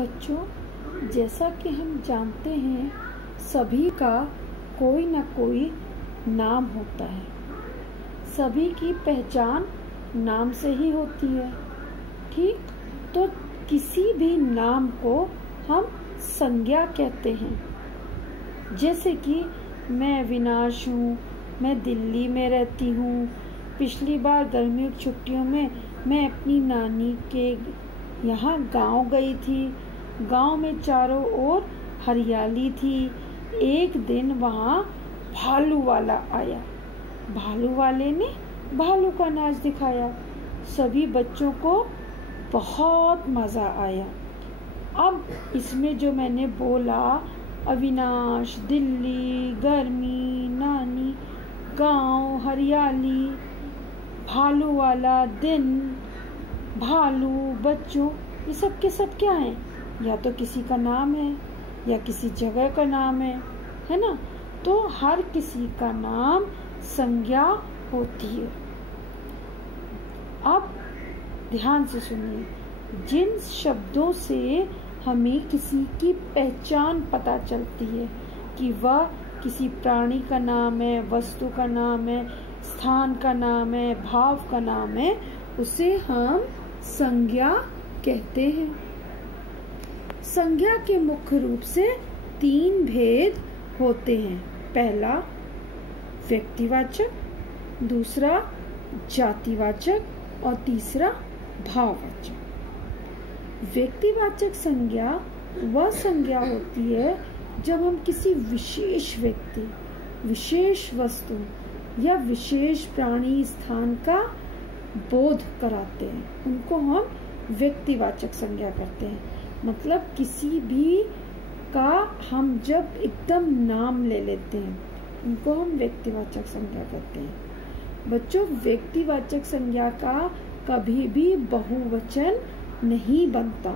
बच्चों, जैसा कि हम जानते हैं सभी का कोई ना कोई नाम होता है। सभी की पहचान नाम से ही होती है। ठीक, तो किसी भी नाम को हम संज्ञा कहते हैं। जैसे कि मैं अविनाश हूँ, मैं दिल्ली में रहती हूँ। पिछली बार गर्मियों की छुट्टियों में मैं अपनी नानी के यहाँ गांव गई थी। गांव में चारों ओर हरियाली थी। एक दिन वहाँ भालू वाला आया। भालू वाले ने भालू का नाच दिखाया। सभी बच्चों को बहुत मज़ा आया। अब इसमें जो मैंने बोला, अविनाश, दिल्ली, गर्मी, नानी, गांव, हरियाली, भालू वाला, दिन, भालू, बच्चों, ये सब के सब क्या हैं? या तो किसी का नाम है या किसी जगह का नाम है ना? तो हर किसी का नाम संज्ञा होती है। अब ध्यान से सुनिए, जिन शब्दों से हमें किसी की पहचान पता चलती है कि वह किसी प्राणी का नाम है, वस्तु का नाम है, स्थान का नाम है, भाव का नाम है, उसे हम संज्ञा कहते हैं। संज्ञा के मुख्य रूप से 3 भेद होते हैं। पहला व्यक्तिवाचक, दूसरा जातिवाचक और तीसरा भाववाचक। व्यक्तिवाचक संज्ञा वह संज्ञा होती है जब हम किसी विशेष व्यक्ति, विशेष वस्तु या विशेष प्राणी, स्थान का बोध कराते हैं। उनको हम व्यक्तिवाचक संज्ञा करते हैं। मतलब किसी भी का हम जब एकदम नाम ले लेते हैं, उनको हम व्यक्तिवाचक संज्ञा कहते हैं। बच्चों, व्यक्तिवाचक संज्ञा का कभी भी बहुवचन नहीं बनता।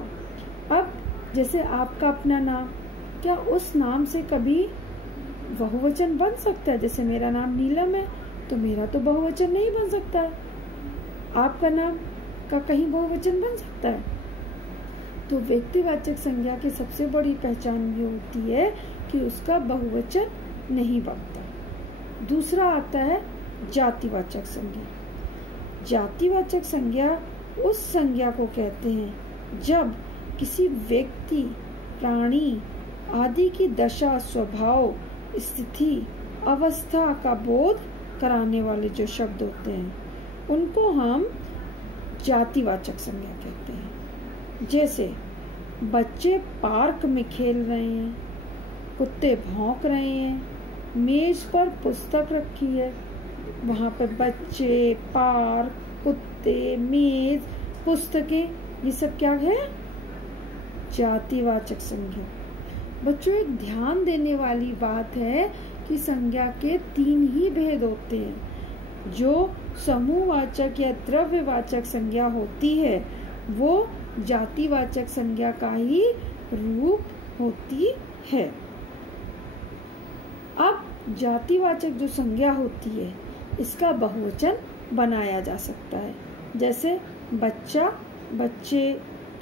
अब जैसे आपका अपना नाम, क्या उस नाम से कभी बहुवचन बन सकता है? जैसे मेरा नाम नीलम है, तो मेरा तो बहुवचन नहीं बन सकता है। आपका नाम का कहीं बहुवचन बन सकता है? तो व्यक्तिवाचक संज्ञा की सबसे बड़ी पहचान ये होती है कि उसका बहुवचन नहीं बनता। दूसरा आता है जातिवाचक संज्ञा। जातिवाचक संज्ञा उस संज्ञा को कहते हैं जब किसी व्यक्ति, प्राणी आदि की दशा, स्वभाव, स्थिति, अवस्था का बोध कराने वाले जो शब्द होते हैं, उनको हम जातिवाचक संज्ञा कहते हैं। जैसे बच्चे पार्क में खेल रहे हैं, कुत्ते भौंक रहे हैं, मेज पर पुस्तक रखी है। वहाँ पर बच्चे, पार्क, कुत्ते, मेज, पुस्तकें, ये सब क्या है? जातिवाचक संज्ञा। बच्चों, एक ध्यान देने वाली बात है कि संज्ञा के 3 ही भेद होते हैं। जो समूहवाचक या द्रव्यवाचक संज्ञा होती है वो जातिवाचक संज्ञा का ही रूप होती है। अब जातिवाचक जो संज्ञा होती है, इसका बहुवचन बनाया जा सकता है। जैसे बच्चा, बच्चे,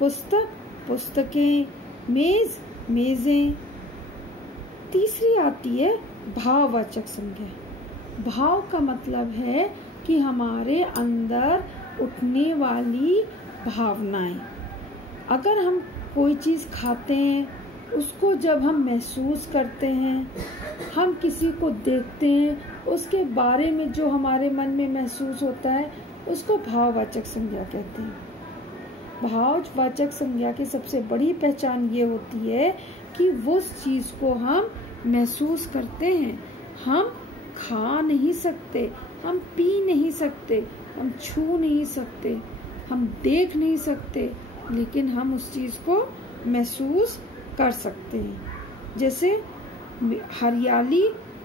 पुस्तक, पुस्तकें, मेज, मेजें। तीसरी आती है भाववाचक संज्ञा। भाव का मतलब है कि हमारे अंदर उठने वाली भावनाएं। अगर हम कोई चीज़ खाते हैं, उसको जब हम महसूस करते हैं, हम किसी को देखते हैं, उसके बारे में जो हमारे मन में महसूस होता है, उसको भाववाचक संज्ञा कहते हैं। भाववाचक संज्ञा की सबसे बड़ी पहचान ये होती है कि वो चीज़ को हम महसूस करते हैं। हम खा नहीं सकते, हम पी नहीं सकते, हम छू नहीं सकते, हम देख नहीं सकते, लेकिन हम उस चीज़ को महसूस कर सकते हैं। जैसे हरियाली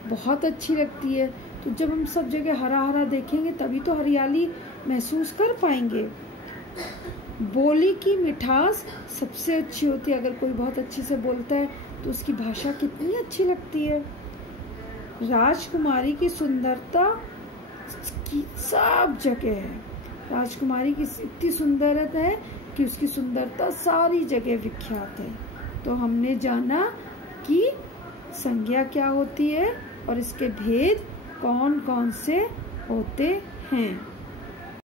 बहुत अच्छी लगती है, तो जब हम सब जगह हरा हरा देखेंगे तभी तो हरियाली महसूस कर पाएंगे। बोली की मिठास सबसे अच्छी होती है। अगर कोई बहुत अच्छी से बोलता है तो उसकी भाषा कितनी अच्छी लगती है। राजकुमारी की सुंदरता की सब जगह है। राजकुमारी की इतनी सुंदरता है जबकि उसकी सुंदरता सारी जगह विख्यात है। तो हमने जाना कि संज्ञा क्या होती है और इसके भेद कौन कौन से होते हैं।